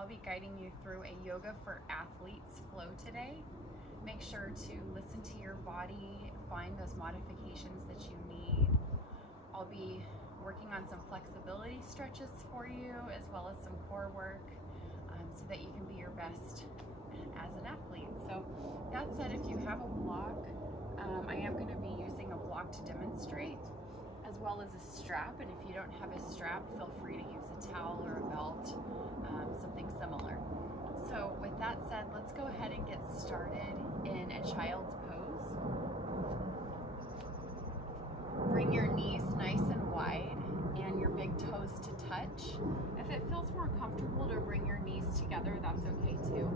I'll be guiding you through a yoga for athletes flow today. Make sure to listen to your body, find those modifications that you need. I'll be working on some flexibility stretches for you, as well as some core work, so that you can be your best as an athlete. So that said, if you have a block, I am going to be using a block to demonstrate, as well as a strap. And if you don't have a strap, feel free to use a towel or a belt, something similar. So with that said, let's go ahead and get started in a child's pose. Bring your knees nice and wide and your big toes to touch. If it feels more comfortable to bring your knees together, that's okay too.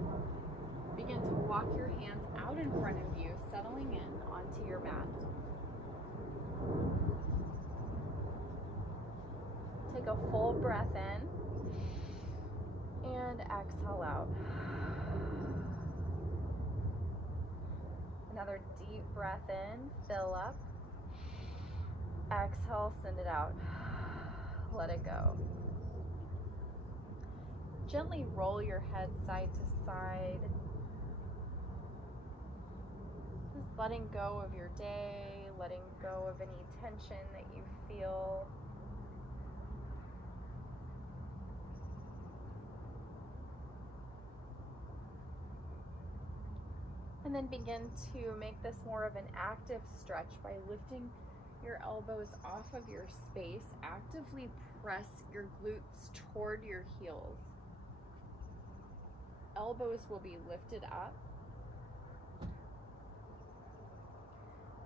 Begin to walk your hands out in front of you, settling in onto your mat. Take a full breath in and exhale out. Another deep breath in, fill up. Exhale, send it out. Let it go. Gently roll your head side to side. Just letting go of your day, letting go of any tension that you feel. And then begin to make this more of an active stretch by lifting your elbows off of your space. Actively press your glutes toward your heels. Elbows will be lifted up.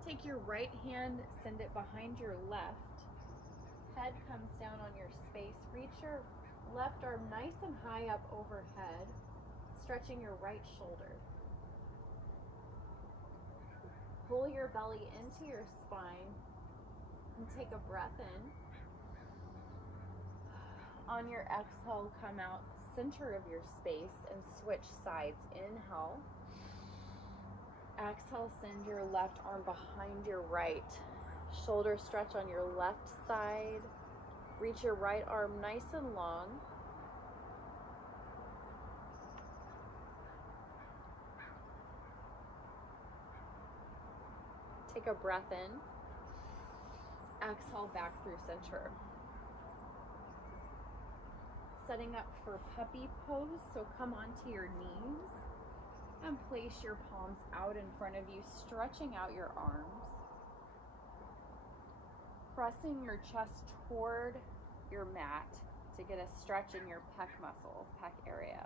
Take your right hand, send it behind your left. Head comes down on your space. Reach your left arm nice and high up overhead, stretching your right shoulder. Pull your belly into your spine and take a breath in. On your exhale, come out center of your space and switch sides. Inhale. Exhale, send your left arm behind your right. Shoulder stretch on your left side. Reach your right arm nice and long. Take a breath in. Exhale back through center. Setting up for puppy pose, so come onto your knees and place your palms out in front of you, stretching out your arms. Pressing your chest toward your mat to get a stretch in your pec muscles, pec area.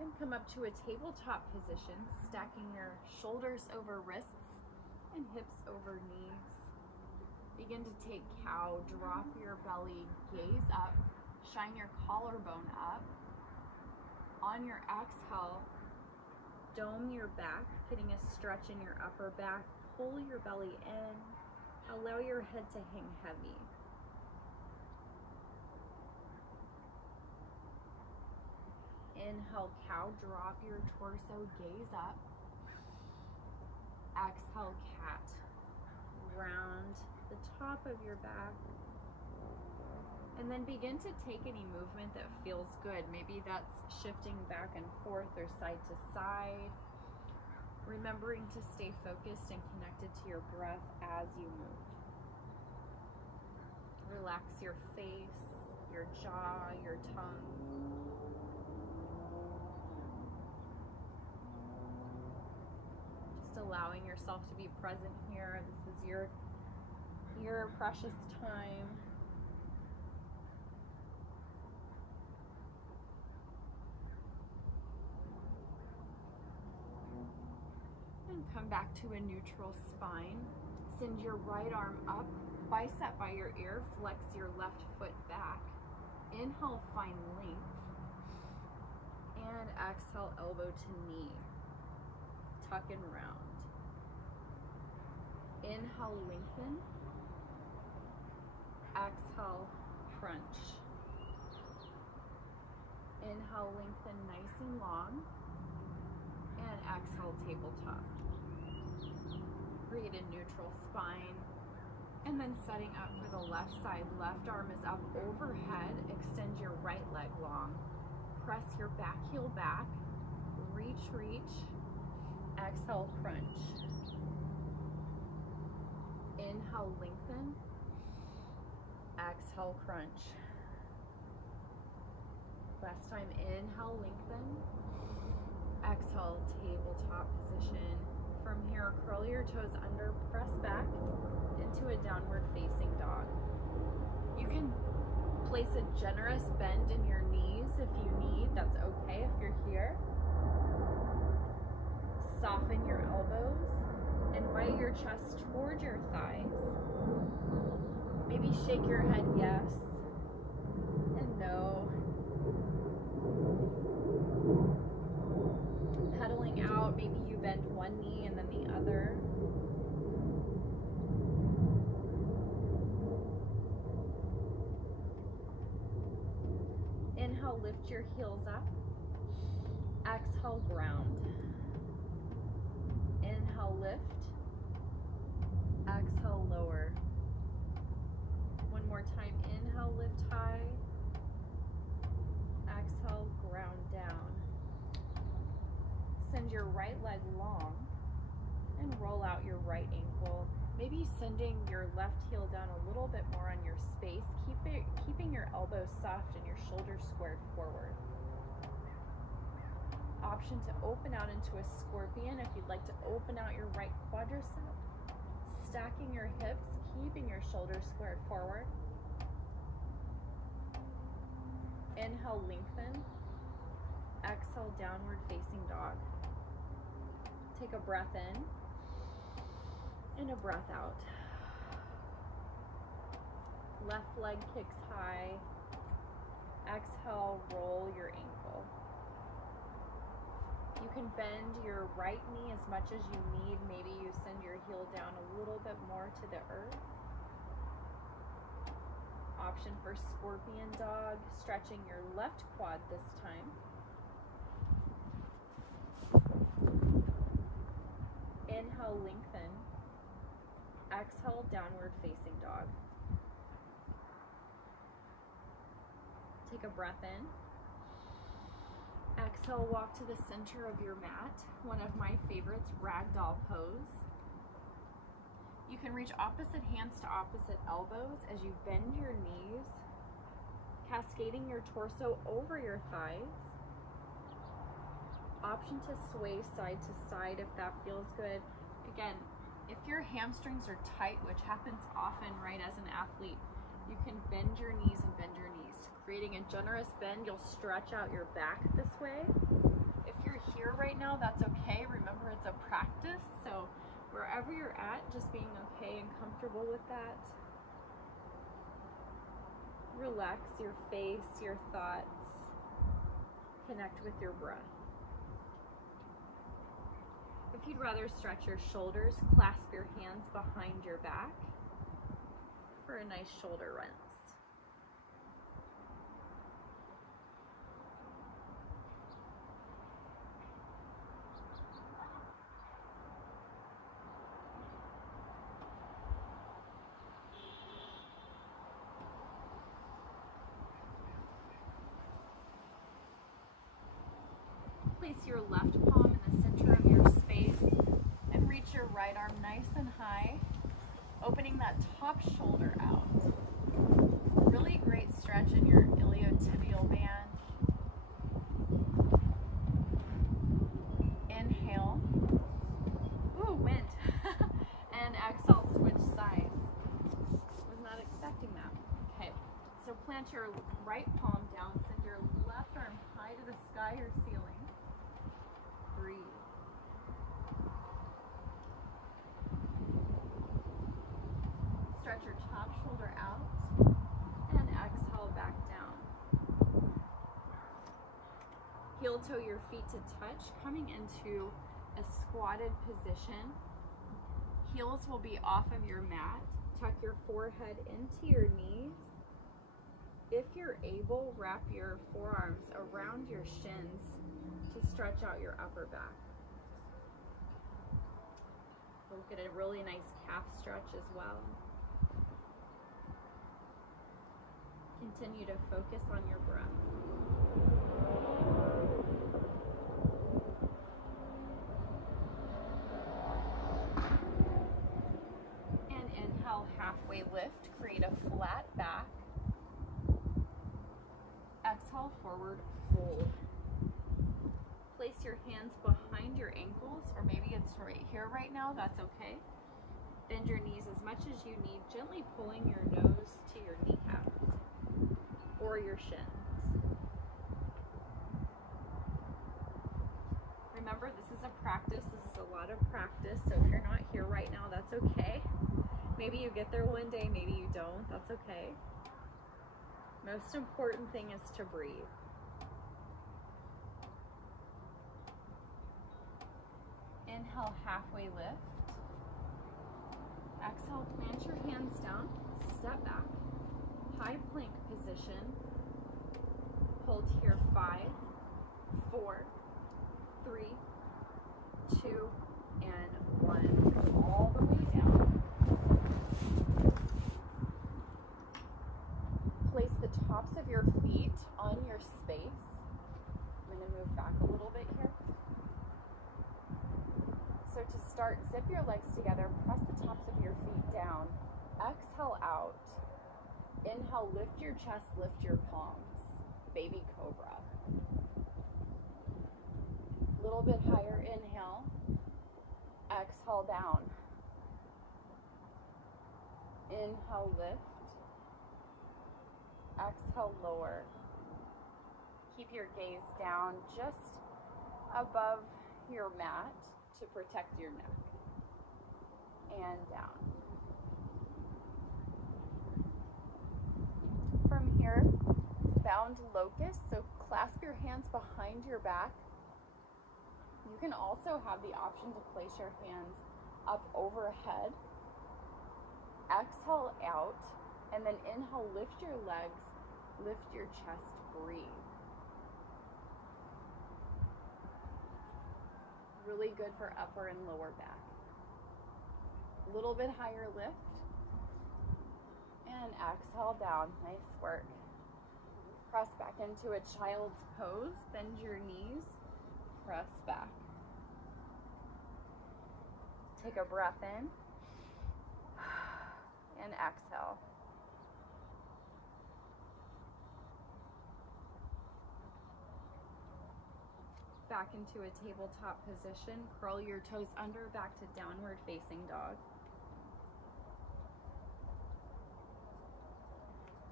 And come up to a tabletop position, stacking your shoulders over wrists and hips over knees. Begin to take cow, drop your belly, gaze up, shine your collarbone up. On your exhale, dome your back, getting a stretch in your upper back. Pull your belly in, allow your head to hang heavy. Inhale, cow, drop your torso, gaze up. Exhale, cat. Round the top of your back. And then begin to take any movement that feels good. Maybe that's shifting back and forth or side to side. Remembering to stay focused and connected to your breath as you move. Relax your face, your jaw, your tongue. Allowing yourself to be present here. This is your precious time. And come back to a neutral spine. Send your right arm up, bicep by your ear, flex your left foot back. Inhale, find length. And exhale, elbow to knee. Tuck and round. Inhale, lengthen. Exhale, crunch. Inhale, lengthen nice and long. And exhale, tabletop. Create a neutral spine. And then setting up for the left side. Left arm is up overhead. Extend your right leg long. Press your back heel back. Reach, reach. Exhale, crunch. Inhale, lengthen. Exhale, crunch. Last time, inhale, lengthen. Exhale, tabletop position. From here, curl your toes under, press back into a downward facing dog. You can place a generous bend in your knees if you need. That's okay if you're here. Soften your elbows. Invite your chest toward your thighs. Maybe shake your head yes and no. Pedaling out, maybe you bend one knee and then the other. Inhale, lift your heels up. Exhale, ground. Inhale, lift. Exhale, lower. One more time. Inhale, lift high. Exhale, ground down. Send your right leg long and roll out your right ankle. Maybe sending your left heel down a little bit more on your space. Keeping your elbows soft and your shoulders squared forward. Option to open out into a scorpion if you'd like to open out your right quadricep. Stacking your hips, keeping your shoulders squared forward. Inhale, lengthen. Exhale, downward facing dog. Take a breath in and a breath out. Left leg kicks high. Exhale, roll your ankle. You can bend your right knee as much as you need. Maybe you send your heel down a little bit more to the earth. Option for scorpion dog, stretching your left quad this time. Inhale, lengthen. Exhale, downward facing dog. Take a breath in. Exhale, walk to the center of your mat. One of my favorites, ragdoll pose. You can reach opposite hands to opposite elbows as you bend your knees, cascading your torso over your thighs. Option to sway side to side if that feels good. Again, if your hamstrings are tight, which happens often, right, as an athlete, you can bend your knees and bend your knees. Creating a generous bend, you'll stretch out your back this way. If you're here right now, that's okay. Remember, it's a practice, so wherever you're at, just being okay and comfortable with that. Relax your face, your thoughts. Connect with your breath. If you'd rather stretch your shoulders, clasp your hands behind your back for a nice shoulder rinse. Place your left palm in the center of your space and reach your right arm nice and high, opening that top shoulder out. Really great stretch in your iliotibial band. Inhale. Ooh, wind. And exhale, switch sides. Was not expecting that. Okay, so plant your right palm down, send your left arm high to the sky or ceiling. Breathe. Stretch your top shoulder out and exhale back down. Heel toe your feet to touch, coming into a squatted position. Heels will be off of your mat. Tuck your forehead into your knees. If you're able, wrap your forearms around your shins to stretch out your upper back. We'll get a really nice calf stretch as well. Continue to focus on your breath. And inhale, halfway lift, create a flat back. Exhale, forward fold. Place your hands behind your ankles, or maybe it's right here right now, that's okay. Bend your knees as much as you need, gently pulling your nose to your kneecaps or your shins. Remember, this is a practice, this is a lot of practice, so if you're not here right now, that's okay. Maybe you get there one day, maybe you don't, that's okay. Most important thing is to breathe. Inhale, halfway lift. Exhale, plant your hands down, step back, high plank position. Hold here, 5, 4, 3, 2, and 1. Come all the way down. Place the tops of your feet on your space. I'm going to move back a little bit here. So to start, zip your legs together, press the tops of your feet down. Exhale out. Inhale, lift your chest, lift your palms. Baby cobra. A little bit higher, inhale. Exhale down. Inhale, lift. Exhale, lower. Keep your gaze down just above your mat to protect your neck. And down. From here, bound locust, so clasp your hands behind your back. You can also have the option to place your hands up overhead. Exhale out, and then inhale, lift your legs, lift your chest, breathe. Really good for upper and lower back. A little bit higher lift. And exhale down. Nice work. Press back into a child's pose. Bend your knees. Press back. Take a breath in. And exhale. Back into a tabletop position. Curl your toes under, back to downward facing dog.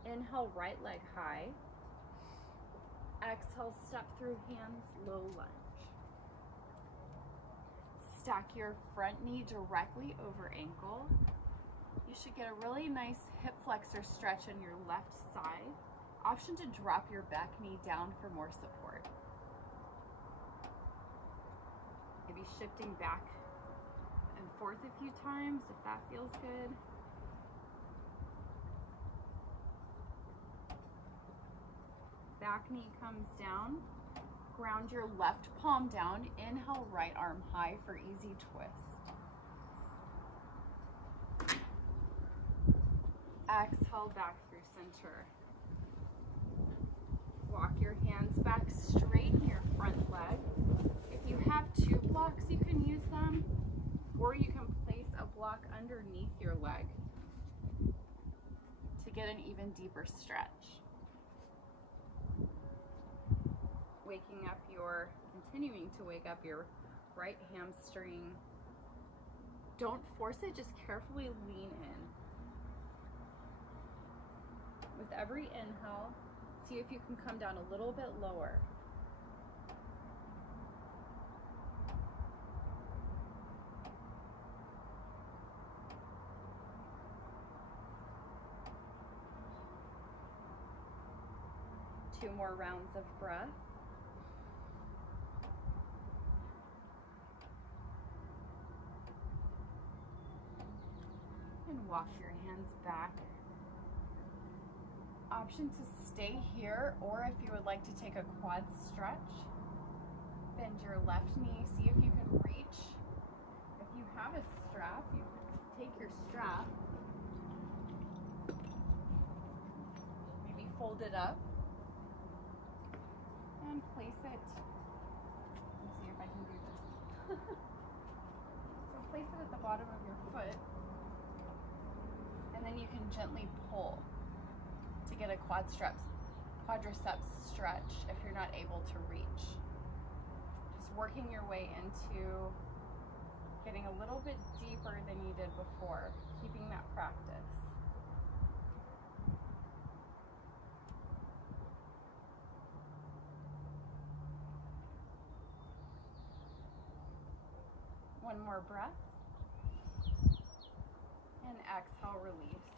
Inhale, right leg high. Exhale, step through hands, low lunge. Stack your front knee directly over ankle. You should get a really nice hip flexor stretch on your left side. Option to drop your back knee down for more support. Maybe shifting back and forth a few times if that feels good. Back knee comes down. Ground your left palm down. Inhale, right arm high for easy twist. Exhale, back through center. Walk your hands back, straighten your front leg. If you have 2 blocks, you can use them, or you can place a block underneath your leg to get an even deeper stretch. Continuing to wake up your right hamstring. Don't force it, just carefully lean in. With every inhale, see if you can come down a little bit lower. Two more rounds of breath. And walk your hands back. Option to stay here, or if you would like to take a quad stretch, bend your left knee, see if you can reach. If you have a strap, you can take your strap, maybe fold it up and place it. Let me see if I can do this. So place it at the bottom of your foot, and then you can gently pull to get a quadriceps stretch if you're not able to reach. Just working your way into getting a little bit deeper than you did before, keeping that practice. One more breath. And exhale, release.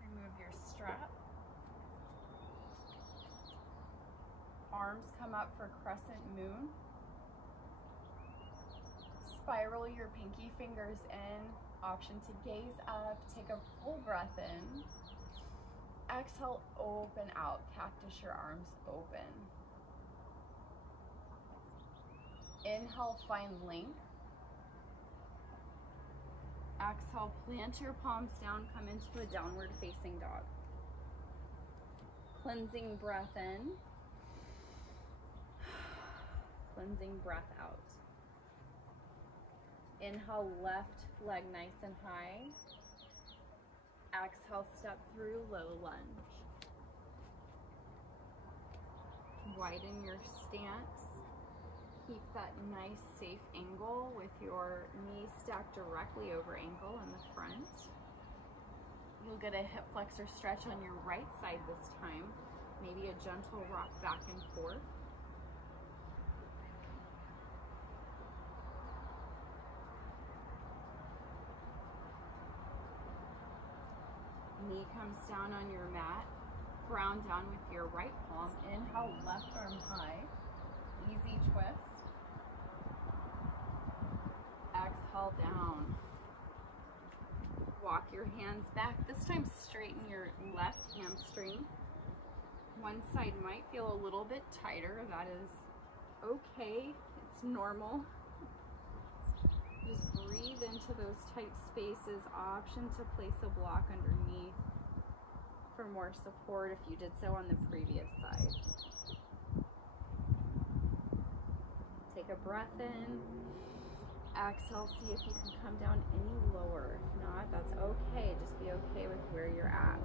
Remove your strap. Arms come up for crescent moon. Spiral your pinky fingers in. Option to gaze up. Take a full breath in. Exhale, open out. Cactus your arms open. Inhale, find length. Exhale, plant your palms down, come into a downward facing dog. Cleansing breath in. Cleansing breath out. Inhale, left leg nice and high. Exhale, step through low lunge. Widen your stance. Keep that nice safe angle with your knees stacked directly over ankle in the front. You'll get a hip flexor stretch on your right side this time. Maybe a gentle rock back and forth. Knee comes down on your mat. Ground down with your right palm. Inhale, left arm high. Easy twist. Exhale, down. Walk your hands back. This time straighten your left hamstring. One side might feel a little bit tighter. That is okay. It's normal. Just breathe into those tight spaces. Option to place a block underneath for more support if you did so on the previous side. Take a breath in. Exhale, see if you can come down any lower. If not, that's okay. Just be okay with where you're at.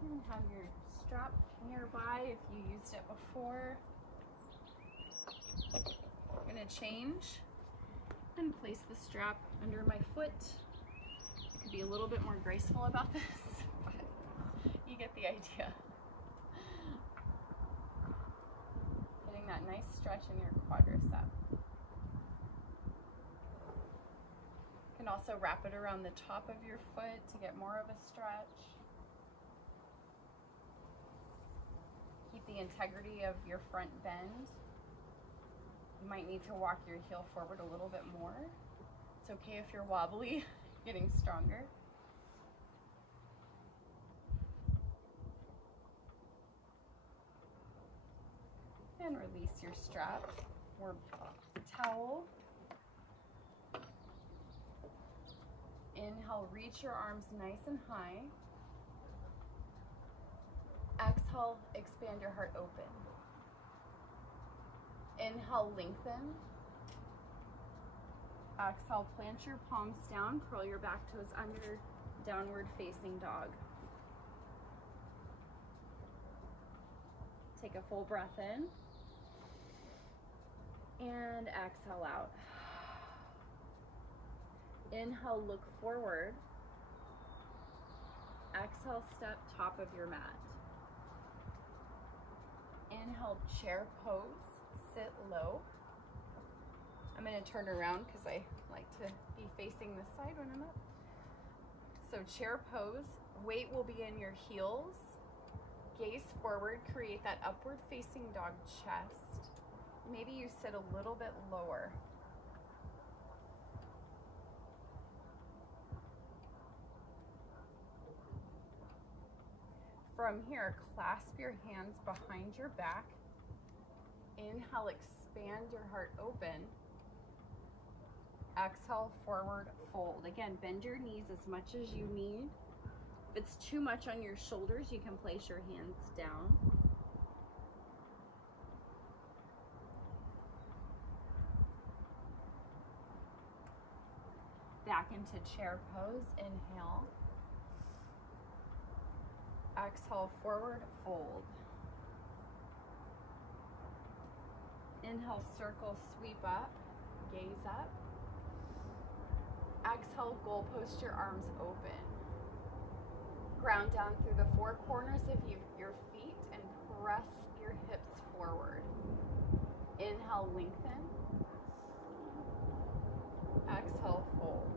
And have your strap nearby if you used it before. I'm going to change and place the strap under my foot. I could be a little bit more graceful about this, but you get the idea. Getting that nice stretch in your quadricep. You can also wrap it around the top of your foot to get more of a stretch. Keep the integrity of your front bend. You might need to walk your heel forward a little bit more. It's okay if you're wobbly, getting stronger. And release your strap or towel. Inhale, reach your arms nice and high. Exhale, expand your heart open. Inhale, lengthen. Exhale, plant your palms down, curl your back toes under, downward facing dog. Take a full breath in. And exhale out. Inhale, look forward. Exhale, step top of your mat. Inhale, chair pose. Sit low. I'm going to turn around because I like to be facing this side when I'm up. So chair pose, weight will be in your heels. Gaze forward, create that upward facing dog chest. Maybe you sit a little bit lower. From here, clasp your hands behind your back. Inhale, expand your heart open. Exhale, forward fold. Again, bend your knees as much as you need. If it's too much on your shoulders, you can place your hands down. Back into chair pose. Inhale. Exhale, forward fold. Inhale, circle, sweep up, gaze up. Exhale, goal post your arms open. Ground down through the four corners of your feet and press your hips forward. Inhale, lengthen. Exhale, fold.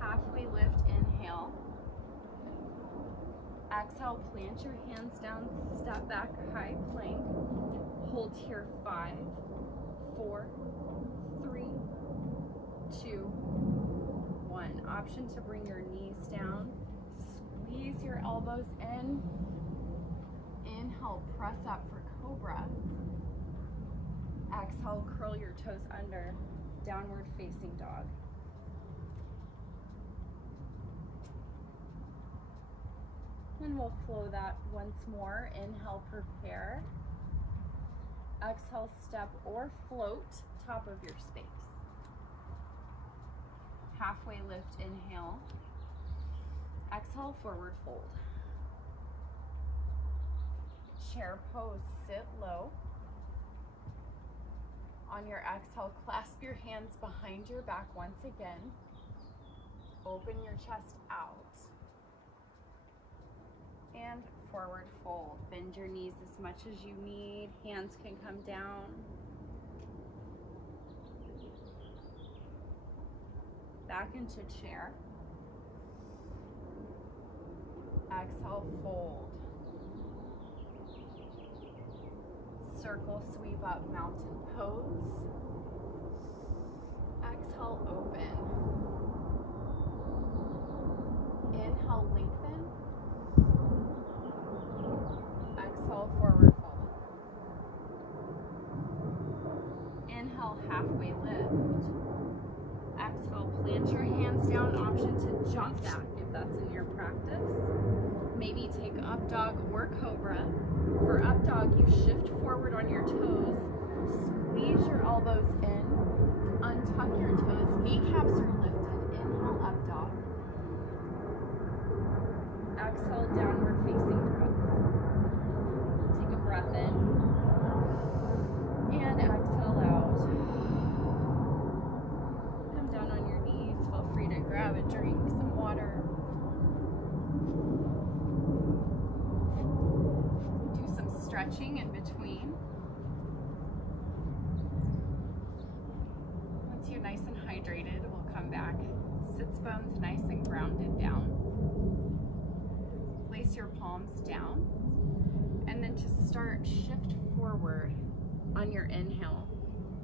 Halfway lift, inhale. Exhale, plant your hands down, step back, high plank. Hold here, 5, 4, 3, 2, 1. Option to bring your knees down. Squeeze your elbows in. Inhale, press up for cobra. Exhale, curl your toes under, downward facing dog. And we'll flow that once more. Inhale, prepare. Exhale, step or float, top of your space. Halfway lift, inhale. Exhale, forward fold. Chair pose, sit low. On your exhale, clasp your hands behind your back once again. Open your chest out. And forward fold. Bend your knees as much as you need. Hands can come down. Back into chair. Exhale, fold. Circle, sweep up, mountain pose. Exhale, open. Inhale, lengthen. Exhale, forward fold. Inhale, halfway lift. Exhale, plant your hands down. Option to jump back if that's in your practice. Maybe take up dog or cobra. For up dog, you shift forward on your toes. Squeeze your elbows in. Untuck your toes. Kneecaps are lifted. Inhale, up dog. Exhale, downward facing dog. Take a breath in. And exhale out. Come down on your knees. Feel free to grab a drink, some water. Do some stretching in between. Once you're nice and hydrated, we'll come back. Sits bones nice and grounded down. Place your palms down. And then to start, shift forward on your inhale.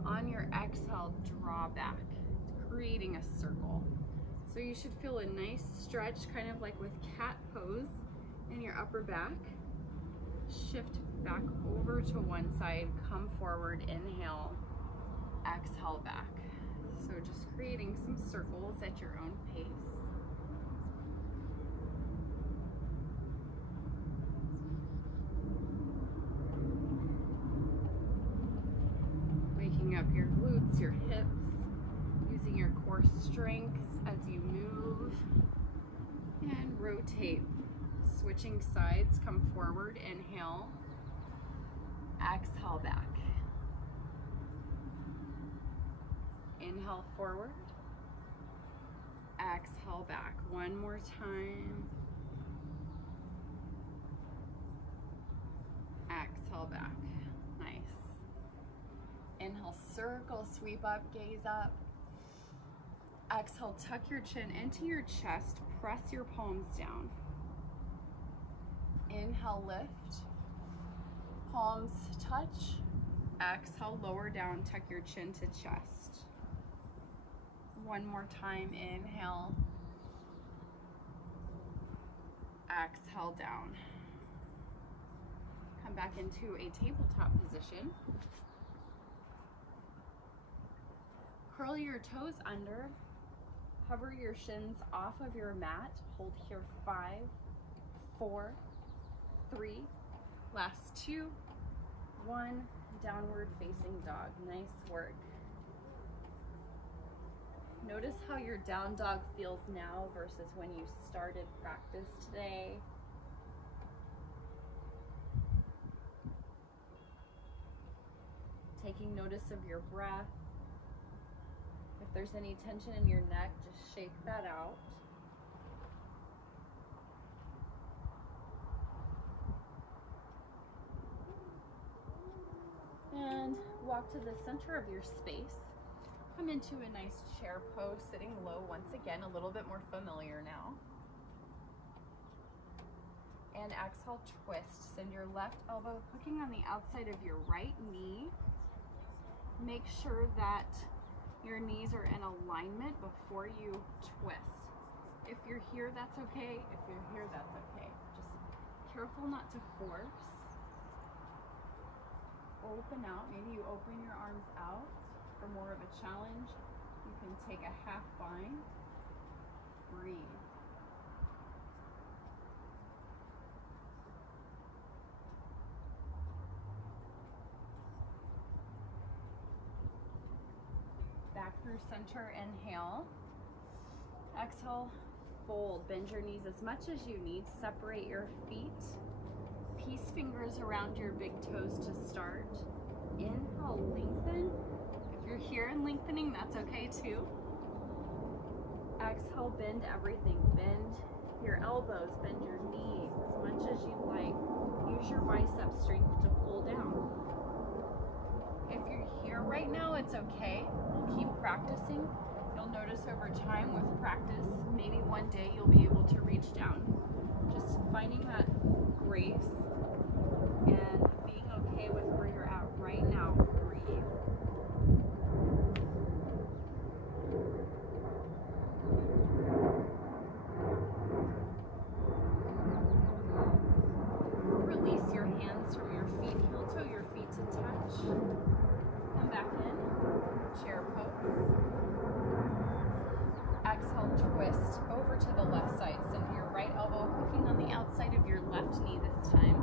On your exhale, draw back, creating a circle. So you should feel a nice stretch, kind of like with cat pose in your upper back. Shift back over to one side, come forward, inhale, exhale back. So just creating some circles at your own pace. Waking up your glutes, your hips, using your core strength as you move. And rotate. Switching sides, come forward, inhale, exhale back. Inhale forward, exhale back. One more time. Exhale back. Nice. Inhale, circle, sweep up, gaze up. Exhale, tuck your chin into your chest, press your palms down. Inhale, lift. Palms touch. Exhale, lower down, tuck your chin to chest. One more time, inhale. Exhale, down. Come back into a tabletop position. Curl your toes under. Hover your shins off of your mat. Hold here 5, 4, 3, last 2, 1, downward facing dog. Nice work. Notice how your down dog feels now versus when you started practice today. Taking notice of your breath. If there's any tension in your neck, just shake that out. And walk to the center of your space. Come into a nice chair pose, sitting low once again, a little bit more familiar now. And exhale, twist. Send your left elbow hooking on the outside of your right knee. Make sure that your knees are in alignment before you twist. If you're here, that's okay. If you're here, that's okay. Just careful not to force. Open out. Maybe you open your arms out for more of a challenge. You can take a half bind. Breathe. Back through center, inhale. Exhale, fold. Bend your knees as much as you need. Separate your feet. Peace fingers around your big toes to start. Inhale, lengthen. If you're here and lengthening, that's okay too. Exhale, bend everything. Bend your elbows, bend your knees as much as you like. Use your bicep strength to pull down. If you're here right now, it's okay. We'll keep practicing. You'll notice over time with practice, maybe one day you'll be able to reach down. Just finding that grace and being okay with where you're at right now. Breathe. Release your hands from your feet. Heel toe your feet to touch. Come back in. Chair pose. Exhale, twist over to the left side. Send your right elbow hooking on the outside of your left knee this time.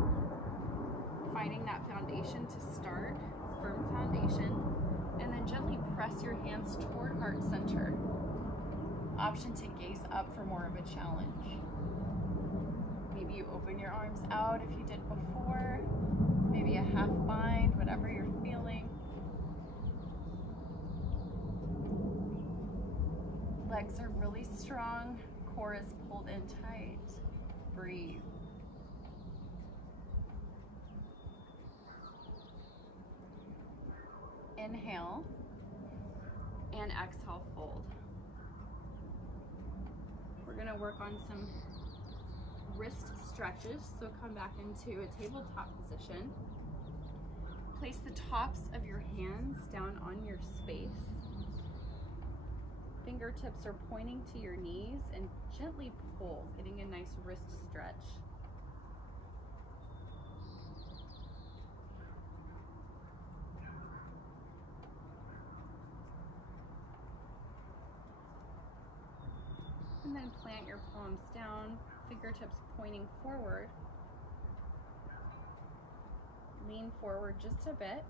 Finding that foundation to start, firm foundation, and then gently press your hands toward heart center. Option to gaze up for more of a challenge. Maybe you open your arms out if you did before, maybe a half bind, whatever you're feeling. Legs are really strong, core is pulled in tight. Breathe. Inhale and exhale, fold. We're going to work on some wrist stretches, so come back into a tabletop position. Place the tops of your hands down on your space. Fingertips are pointing to your knees and gently pull, getting a nice wrist stretch. And then plant your palms down, fingertips pointing forward. Lean forward just a bit.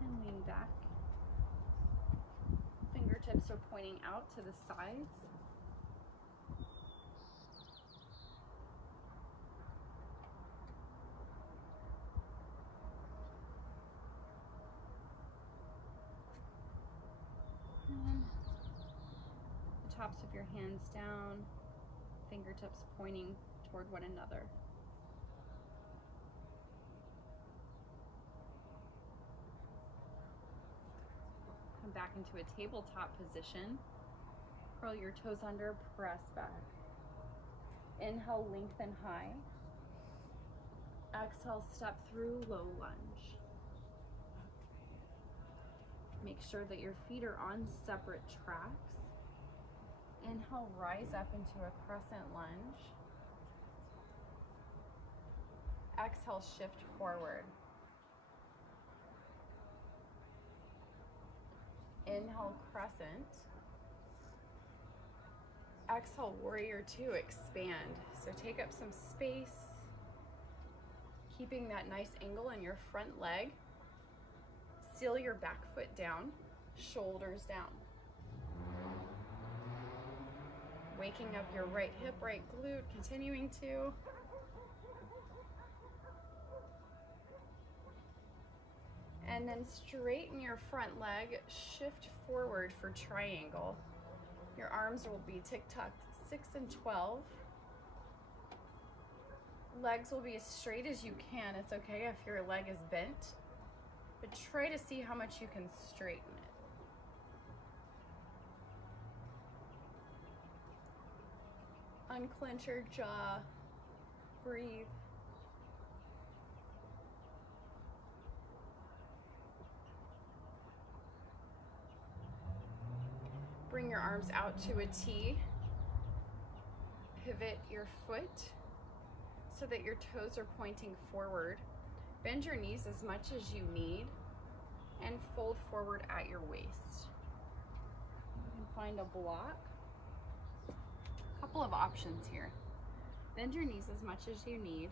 And lean back. Fingertips are pointing out to the sides. And the tops of your hands down, fingertips pointing toward one another. Come back into a tabletop position. Curl your toes under, press back. Inhale, lengthen high. Exhale, step through, low lunge. Make sure that your feet are on separate tracks. Inhale, rise up into a crescent lunge. Exhale, shift forward. Inhale, crescent. Exhale, warrior two, expand. So take up some space, keeping that nice angle in your front leg. Seal your back foot down, shoulders down. Waking up your right hip, right glute, continuing to. And then straighten your front leg, shift forward for triangle. Your arms will be tick-tock 6 and 12. Legs will be as straight as you can. It's okay if your leg is bent, but try to see how much you can straighten it. Unclench your jaw, breathe. Bring your arms out to a T. Pivot your foot so that your toes are pointing forward. Bend your knees as much as you need and fold forward at your waist. You can find a block. A couple of options here. Bend your knees as much as you need.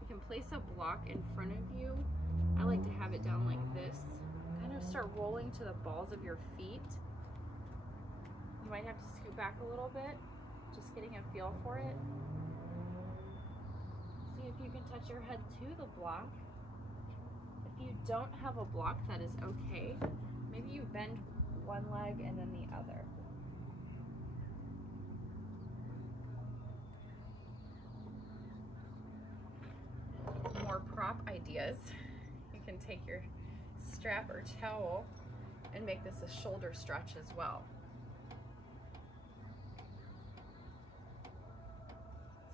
You can place a block in front of you. I like to have it down like this. Kind of start rolling to the balls of your feet. You might have to scoot back a little bit, just getting a feel for it. See if you can touch your head to the block. If you don't have a block, that is okay. Maybe you bend one leg and then the other. More prop ideas. You can take your strap or towel and make this a shoulder stretch as well.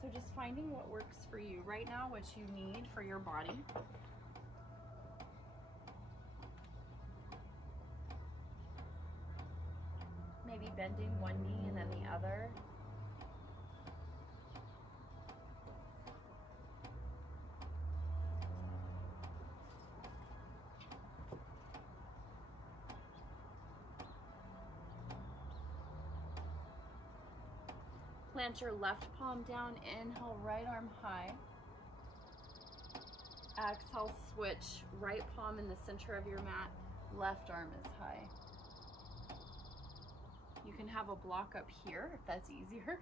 So just finding what works for you right now, what you need for your body. Maybe bending one knee and then the other. Plant your left palm down, inhale, right arm high. Exhale, switch, right palm in the center of your mat, left arm is high. You can have a block up here if that's easier.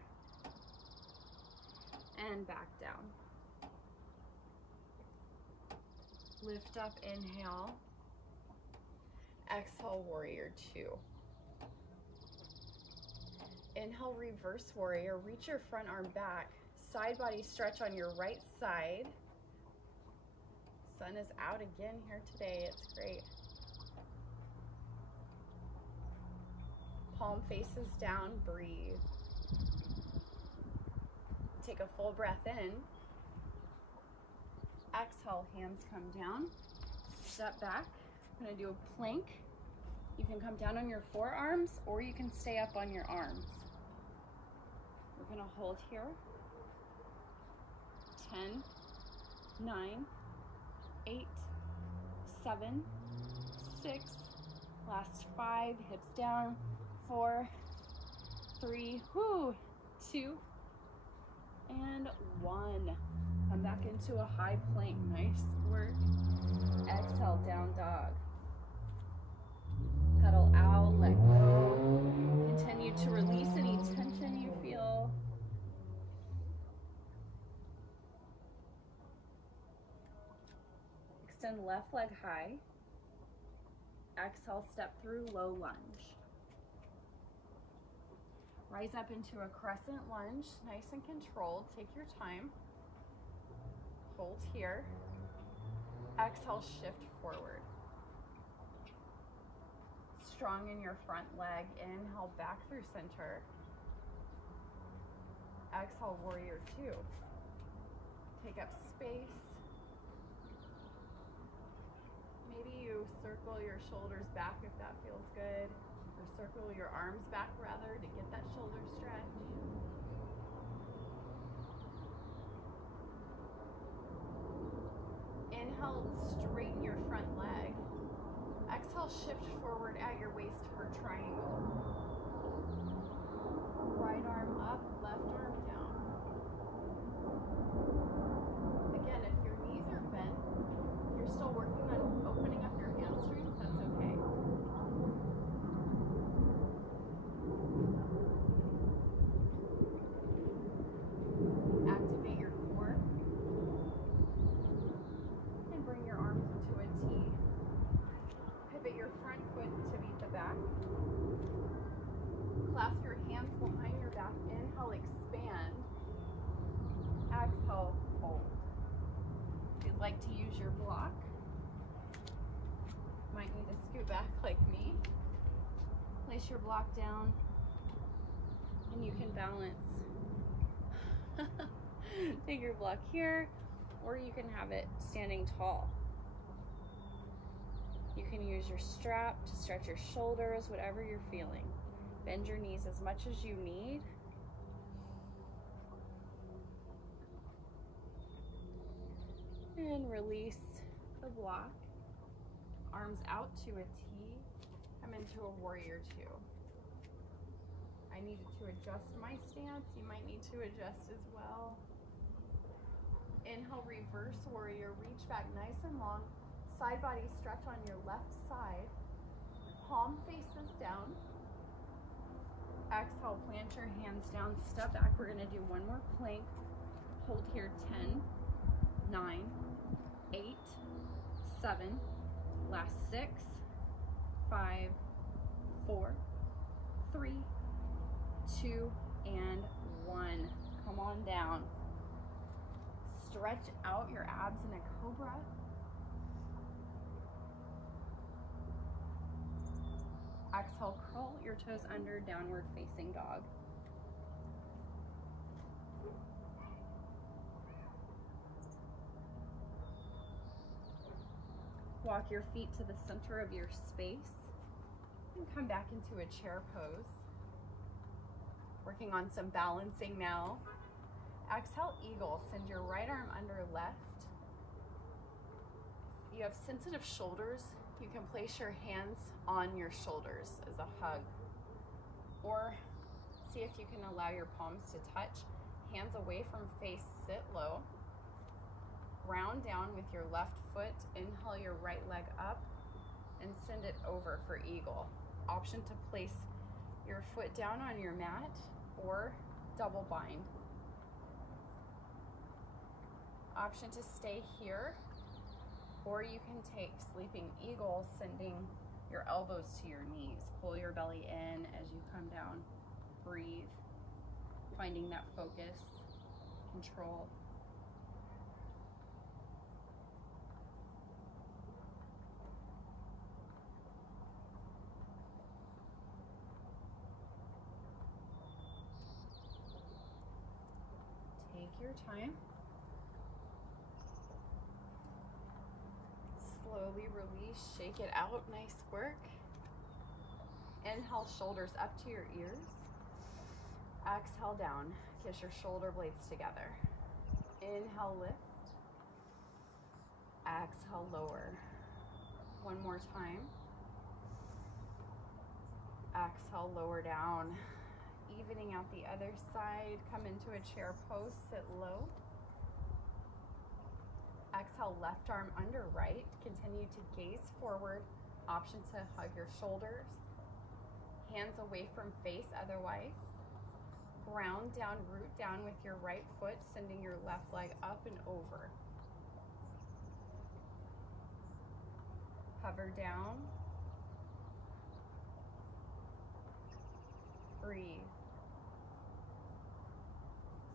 And back down. Lift up, inhale. Exhale, warrior two. Inhale, reverse warrior. Reach your front arm back. Side body stretch on your right side. Sun is out again here today. It's great. Palm faces down. Breathe. Take a full breath in. Exhale, hands come down. Step back. I'm going to do a plank. You can come down on your forearms or you can stay up on your arms. We're going to hold here. 10, 9, 8, 7, 6, last 5, hips down, 4, 3, 2, and 1. Come back into a high plank. Nice work. Exhale, down dog. Pedal out, let go. Continue to release any tension you feel. Extend left leg high. Exhale, step through low lunge. Rise up into a crescent lunge, nice and controlled. Take your time. Hold here. Exhale, shift forward. Strong in your front leg. Inhale, back through center. Exhale, warrior two. Take up space. Maybe you circle your shoulders back if that feels good, or circle your arms back rather to get that shoulder stretch. Inhale, straighten your front leg. Exhale, shift forward at your waist for triangle. Right arm up, left arm down. Again, if your knees are bent, if you're still working on opening up your hamstrings, that's okay. Activate your core and bring your arms into a T. Pivot your front foot to meet the back. Clasp your hands behind your back. Inhale, expand. Exhale, fold. If you'd like to use your block, might need to scoot back like me. Place your block down and you can balance. Take your block here, or you can have it standing tall. You can use your strap to stretch your shoulders, whatever you're feeling. Bend your knees as much as you need. And release the block. Arms out to a T. Come into a warrior two. I needed to adjust my stance. You might need to adjust as well. Inhale, reverse warrior. Reach back nice and long. Side body stretch on your left side. Palm faces down. Exhale, plant your hands down. Step back. We're going to do one more plank. Hold here. 10, 9, 8, 7. Last 6, 5, 4, 3, 2, and 1. Come on down. Stretch out your abs in a cobra. Exhale, curl your toes under, downward facing dog. Walk your feet to the center of your space and come back into a chair pose. Working on some balancing now. Exhale, eagle. Send your right arm under left. If you have sensitive shoulders, you can place your hands on your shoulders as a hug. Or see if you can allow your palms to touch. Hands away from face, sit low. Ground down with your left foot. Inhale your right leg up and send it over for eagle. Option to place your foot down on your mat or double bind. Option to stay here, or you can take sleeping eagle, sending your elbows to your knees. Pull your belly in as you come down. Breathe, finding that focus, control. Take your time. Slowly release, shake it out. Nice work. Inhale, shoulders up to your ears. Exhale, down. Kiss your shoulder blades together. Inhale, lift. Exhale, lower. One more time. Exhale, lower down. Evening out the other side. Come into a chair pose, sit low. Exhale, left arm under right. Continue to gaze forward. Option to hug your shoulders. Hands away from face otherwise. Ground down, root down with your right foot, sending your left leg up and over. Hover down. Breathe.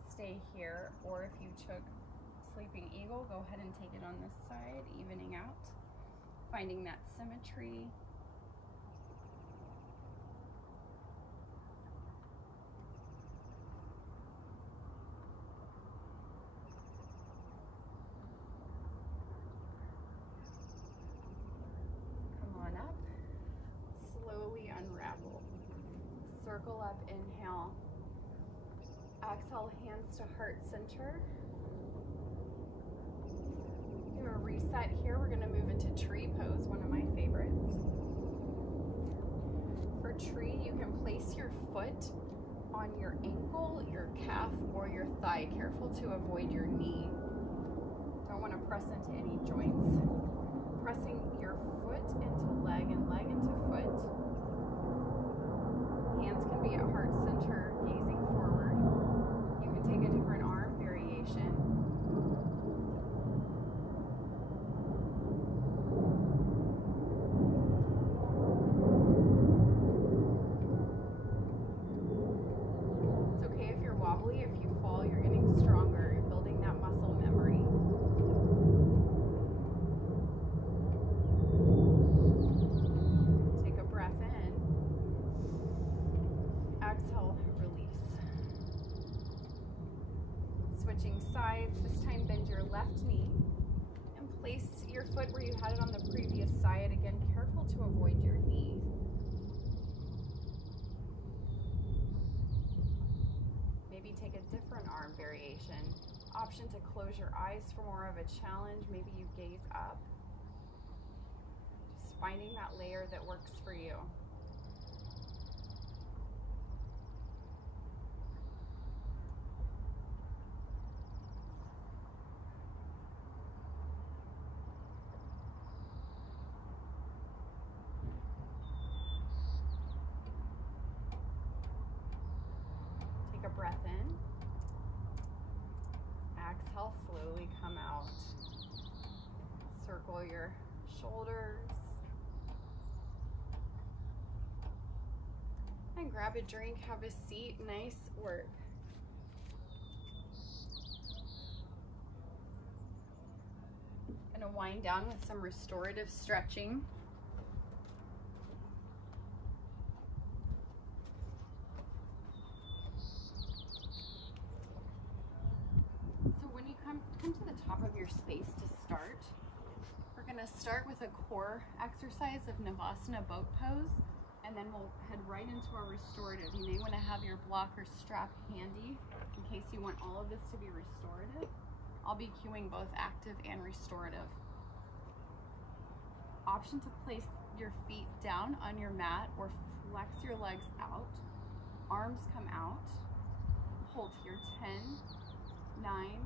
Stay here, or if you took sleeping eagle, go ahead and take it on this side, evening out, finding that symmetry. Come on up, slowly unravel. Circle up, inhale. Exhale, hands to heart center. Reset that here, we're gonna move into tree pose, one of my favorites. For tree, you can place your foot on your ankle, your calf, or your thigh. Careful to avoid your knee. Don't want to press into any joints. Pressing your foot into leg and leg into foot. Hands can be at heart center, gazing forward. You can take a different arm variation. It's okay if you're wobbly. If you fall, you're getting stronger. You're building that muscle memory. Take a breath in. Exhale, release. Switching sides. This time bend your left knee and place your foot where you had it on the previous side. Again, careful to avoid your knee. Maybe take a different arm variation. Option to close your eyes for more of a challenge. Maybe you gaze up. Just finding that layer that works for you. Take a breath in. Exhale, slowly come out. Circle your shoulders. And grab a drink, have a seat. Nice work. Gonna wind down with some restorative stretching. Come to the top of your space to start. We're going to start with a core exercise of Navasana boat pose, and then we'll head right into our restorative. You may want to have your block or strap handy in case you want all of this to be restorative. I'll be cueing both active and restorative. Option to place your feet down on your mat or flex your legs out. Arms come out. Hold here. 10, 9,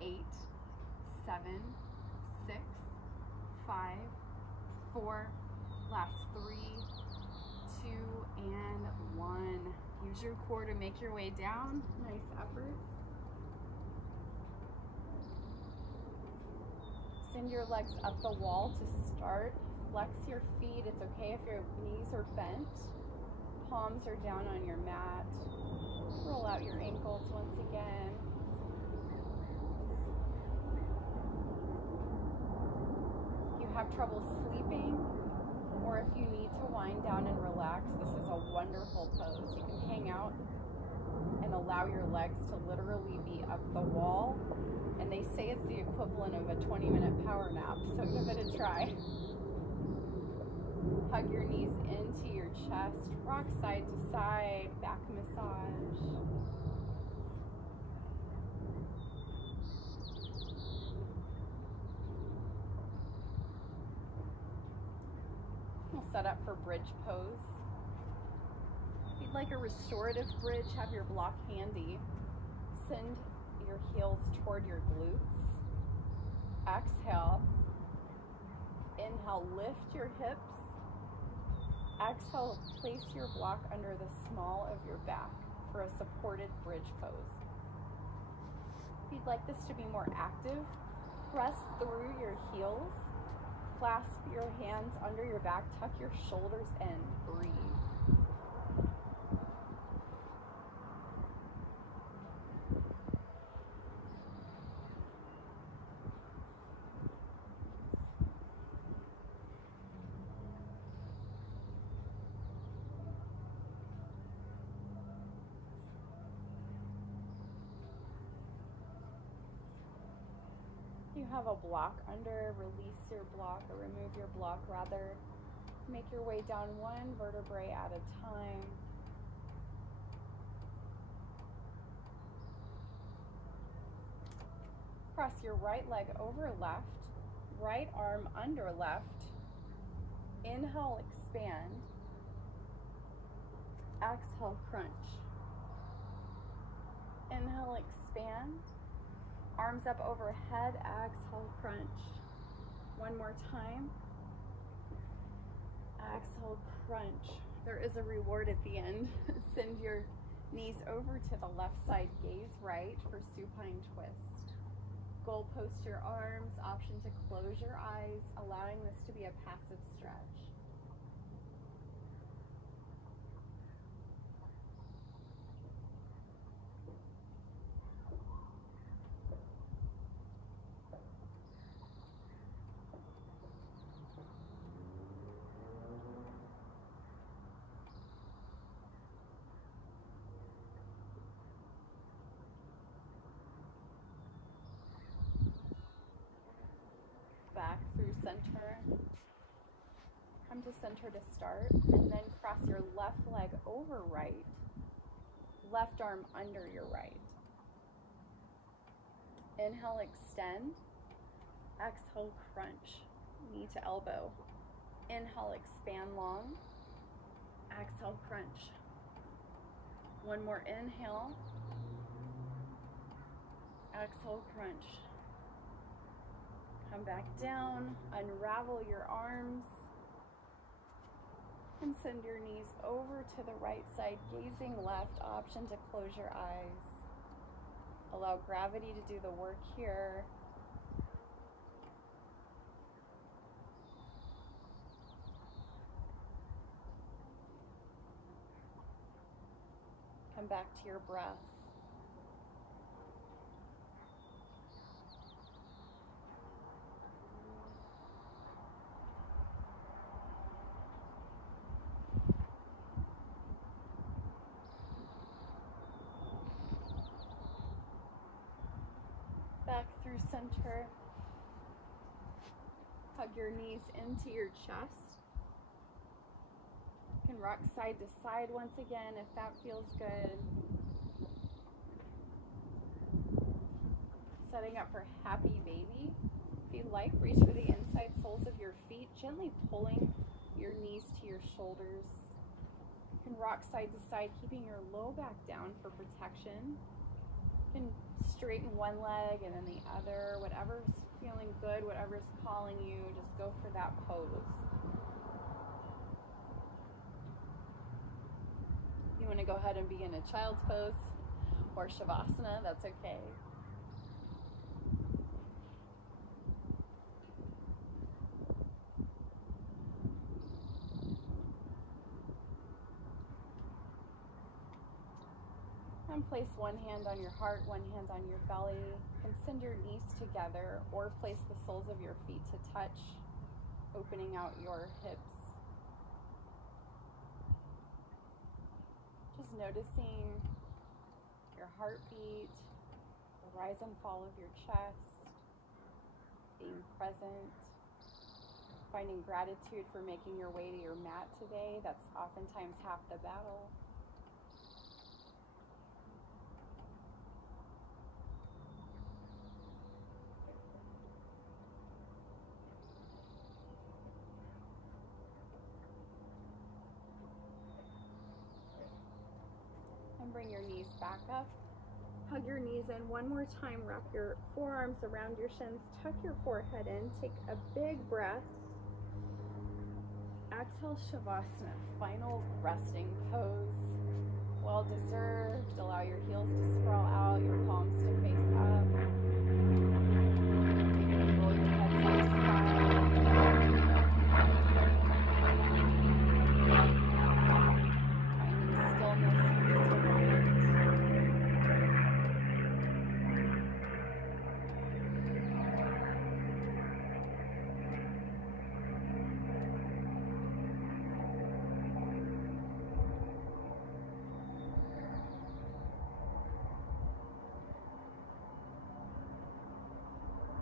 8, 7, 6, 5, 4, last 3, 2, and 1. Use your core to make your way down. Nice effort. Send your legs up the wall to start. Flex your feet. It's okay if your knees are bent. Palms are down on your mat. Roll out your ankles once again. Have trouble sleeping, or if you need to wind down and relax, this is a wonderful pose. You can hang out and allow your legs to literally be up the wall, and they say it's the equivalent of a 20-minute power nap, so give it a try. Hug your knees into your chest, rock side to side, back massage. We'll set up for bridge pose. If you'd like a restorative bridge, have your block handy. Send your heels toward your glutes. Exhale. Inhale, lift your hips. Exhale, place your block under the small of your back for a supported bridge pose. If you'd like this to be more active, press through your heels. Clasp your hands under your back, tuck your shoulders in, breathe. You have a block under, release your block, or remove your block rather. Make your way down one vertebrae at a time. Cross your right leg over left. right arm under left. Inhale, expand. Exhale, crunch. Inhale, expand. Arms up overhead, exhale, crunch. One more time. Exhale, crunch. There is a reward at the end. Send your knees over to the left side, gaze right for supine twist. Goal post your arms, option to close your eyes, allowing this to be a passive stretch. Back through center. Come to center to start, and then cross your left leg over right, left arm under your right. Inhale, extend. Exhale, crunch, knee to elbow. Inhale, expand long. Exhale, crunch. One more inhale. Exhale, crunch. Come back down, unravel your arms, and send your knees over to the right side, gazing left, option to close your eyes. Allow gravity to do the work here. Come back to your breath. Back through center. Hug your knees into your chest. You can rock side to side once again if that feels good. Setting up for happy baby. If you like, reach for the inside soles of your feet, gently pulling your knees to your shoulders. You can rock side to side, keeping your low back down for protection. You can straighten one leg and then the other, whatever's feeling good, whatever's calling you, just go for that pose. You want to go ahead and be in a child's pose or shavasana, that's okay. And place one hand on your heart, one hand on your belly, and send your knees together, or place the soles of your feet to touch, opening out your hips. Just noticing your heartbeat, the rise and fall of your chest, being present, finding gratitude for making your way to your mat today. That's oftentimes half the battle. Bring your knees back up. Hug your knees in one more time. Wrap your forearms around your shins. Tuck your forehead in. Take a big breath. Exhale, Shavasana. Final resting pose. Well deserved. Allow your heels to sprawl out, your palms to face up. Roll your head side to side. Finding stillness.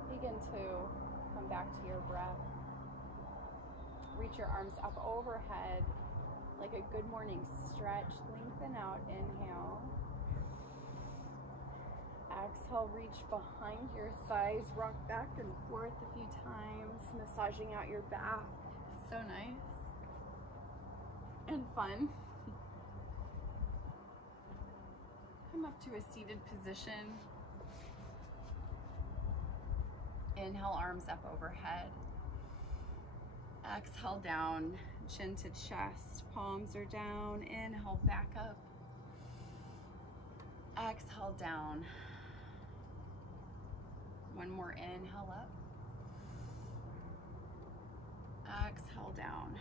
Begin to come back to your breath. Reach your arms up overhead like a good morning stretch. Lengthen out, inhale. Exhale, reach behind your thighs, rock back and forth a few times, massaging out your back. So nice and fun. Come up to a seated position. Inhale, arms up overhead. Exhale, down, chin to chest, palms are down. Inhale, back up. Exhale, down. One more inhale up. Exhale, down.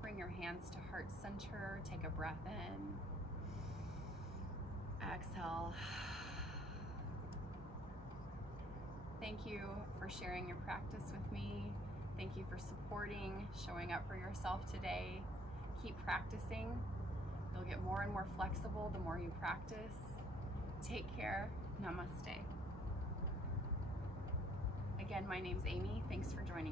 Bring your hands to heart center. Take a breath in. Exhale. Thank you for sharing your practice with me. Thank you for supporting, showing up for yourself today. Keep practicing. You'll get more and more flexible the more you practice. Take care. Namaste. Again, my name's Amy. Thanks for joining me.